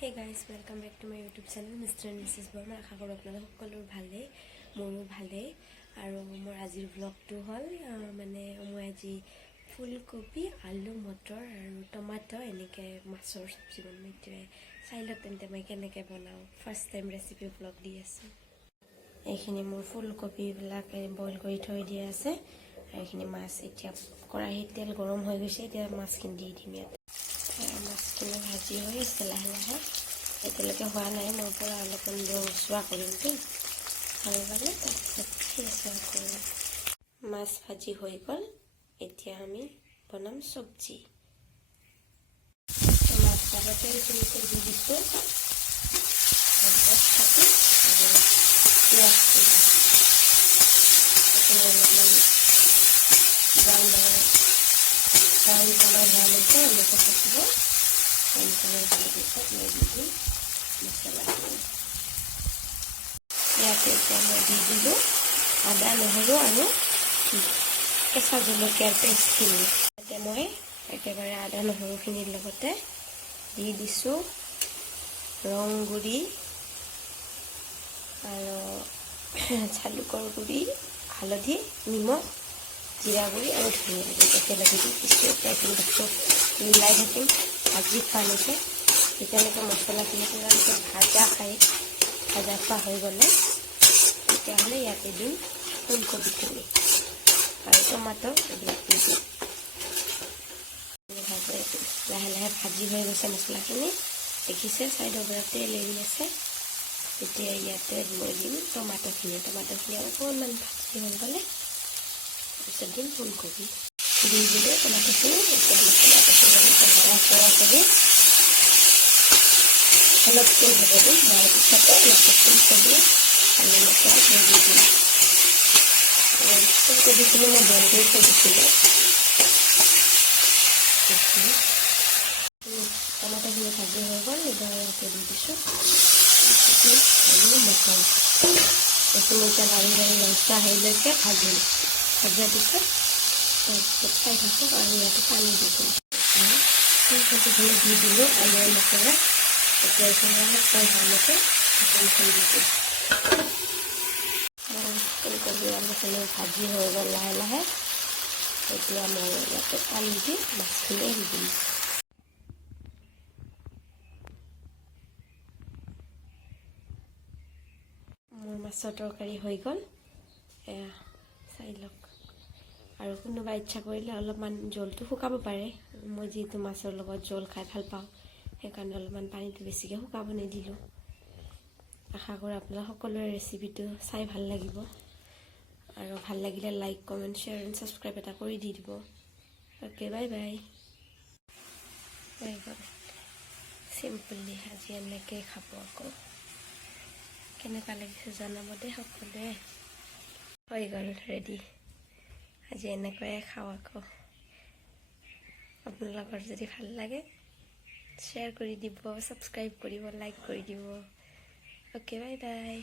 Hey guys, welcome back to my YouTube channel Mr. and Mrs. Burma. আশা কৰোঁ আপোনালোক সকলোৰ ভালেই, মোৰো ভালেই। আৰু মোৰ আজিৰ ব্লগটো হ'ল মানে মই আজি ফুলকবি, আলু, মটৰ আৰু টমাটো এনেকৈ মাছৰ চব্জি বনাইটোৱে চাই লওক তেন্তে মই কেনেকৈ বনাওঁ। ফাৰ্ষ্ট টাইম ৰেচিপি ব্লগ দি আছোঁ। এইখিনি মোৰ ফুলকবিবিলাক বইল কৰি থৈ দিয়া আছে আৰু এইখিনি মাছ এতিয়া কেৰাহীত তেল গৰম হৈ গৈছে, এতিয়া মাছখিনি দি দিম ইয়াত। মাছখিনি ভাজি হৈ আছে লাহে লাহে, এতিয়ালৈকে হোৱা নাই, মই পৰা অলপমান ৰচোৱা কৰিমতো ভাল পালে তাৰপিছত ফেচুৱা কৰিম। মাছ ভাজি হৈ গ'ল, এতিয়া আমি বনাম চব্জি। মাছ ভাজা তেলখিনিতে দি দিছোঁ কাটি আৰু পিঁয়াজ অলপমান ব্ৰাউন কালাৰ হোৱালৈকে এনেকৈ থাকিব। ব্ৰাউন কালাৰ হোৱাৰ পিছত মই দি দিম মছলাখিনি। ইয়াতে এতিয়া মই দি দিলোঁ আদা, নহৰু আৰু কেঁচা জলকীয়াৰ পেষ্টখিনি। ইয়াতে মই একেবাৰে আদা নহৰুখিনিৰ লগতে দি দিছোঁ ৰং গুড়ি আৰু জালুকৰ গুড়ি, হালধি, নিমখ, জিৰা গুড়ি আৰু ধনিয়া গুড়ি একেলগে দি দিছোঁ। এতিয়া কিন্তু চব মিলাই থাকিম ভাজি খোৱালৈকে, যেতিয়ালৈকে মছলাখিনি পূৰালৈকে ভাজা খোৱা হৈ গ'লে তেতিয়াহ'লে ইয়াতে দিম ফুলকবিখিনি আৰু টমাটো এইবিলাক দি দিম। লাহে লাহে ভাজি হৈ গৈছে মছলাখিনি, দেখিছে চাইডৰ পৰা তেল এৰি আছে। এতিয়া ইয়াতে মই দিম টমাটোখিনি অকণমান ভাজি হৈ গ'লে তাৰপিছত দিম ফুলকবি দি দিলোঁ টমাটোখিনি। এতিয়া মছলাটোখিনি লৰা কৰি অলপ তেল হ'ব দিম, হোৱাৰ পিছতে ইয়াতে ফুলকবি আলু মছলা দি দিম। ফুলকবিখিনি মই বইল কৰি থৈ দিছিলোঁ। টমাটোখিনি ভাজি হৈ গ'ল, এতিয়া ইয়াতে দি দিছোঁ আলু মটৰ। এইখিনি এতিয়া লাৰি লাৰি ৰঙচুৱা হেৰিলৈকে ভাজিম। ভাজাৰ পিছত তাৰপিছত চাই থাকক আৰু ইয়াতে পানী দি দিম। ফুলকবিখিনি দি দিলোঁ আলুৰ মটৰে। এতিয়া এইখিনি অলপ ভালকৈ থৈ দিছোঁ। ফুলকবি আলুখিনি ভাজি হৈ গ'ল লাহে লাহে। এতিয়া মই ইয়াতে পানী দি মাছখিনি এৰি দিম। মোৰ মাছৰ তৰকাৰী হৈ গ'ল, এয়া চাই লওক। আৰু কোনোবা ইচ্ছা কৰিলে অলপমান জোলটো শুকাব পাৰে। মই যিহেতু মাছৰ লগত জোল খাই ভাল পাওঁ, সেইকাৰণে অলপমান পানীটো বেছিকৈ শুকাব নিদিলোঁ। আশা কৰোঁ আপোনালোক সকলোৰে ৰেচিপিটো চাই ভাল লাগিব, আৰু ভাল লাগিলে like, comment, share and subscribe এটা কৰি দি দিব। Okay, bye bye. হৈ গ'ল চিম্পলি, আজি এনেকৈ খাব। আকৌ কেনেকুৱা লাগিছে জনাব দেই সকলোৱে। হৈ গ'ল ৰেডি, আজি এনেকৈয়ে খাওঁ। আকৌ আপোনালোকৰ যদি ভাল লাগে শ্বেয়াৰ কৰি দিব, ছাবস্ক্ৰাইব কৰিব, লাইক কৰি দিব। Okay, bye bye.